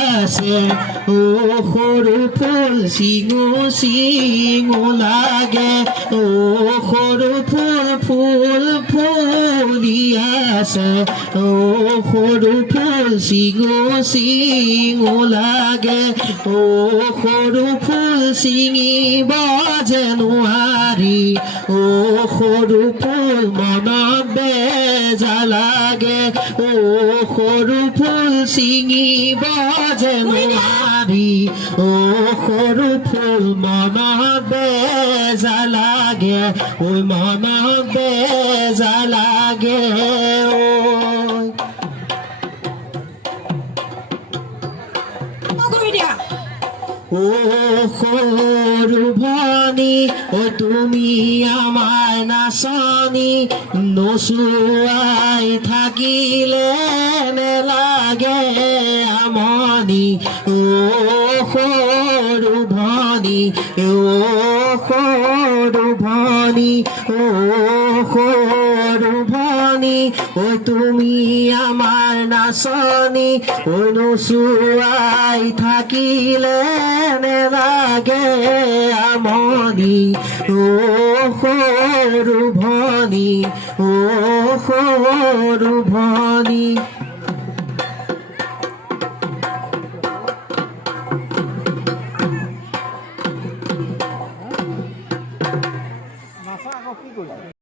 আছে ও সৰু ফুল চিঙো চিঙো লাগে ও সৰু ফুল ফুল ফুলি আছে ও সৰু ফুল চিঙো চিঙো লাগে ও সৰু ফুল চিঙিব যে নোৱাৰি ও সৰু ফুল মনত বেজা লাগে ও সৰু ফুল চিঙিব যে নোৱাৰি ও সৰু ফুল মনত বেজা লাগে ঐ মনত বেজা লাগে ও সৰু ভনী ও তুমি আমাৰ নাচনী নচুৱাই থাকিলে নেলাগে আমনি ও সৰু ভনী ও সৰু ভনী ও সৰু ভনী ও তুমি আমাৰ নাচনী ও নচুৱাই থাকিলে নেলাগে আমনি ও সৰু ভনী ও সৰু ভনী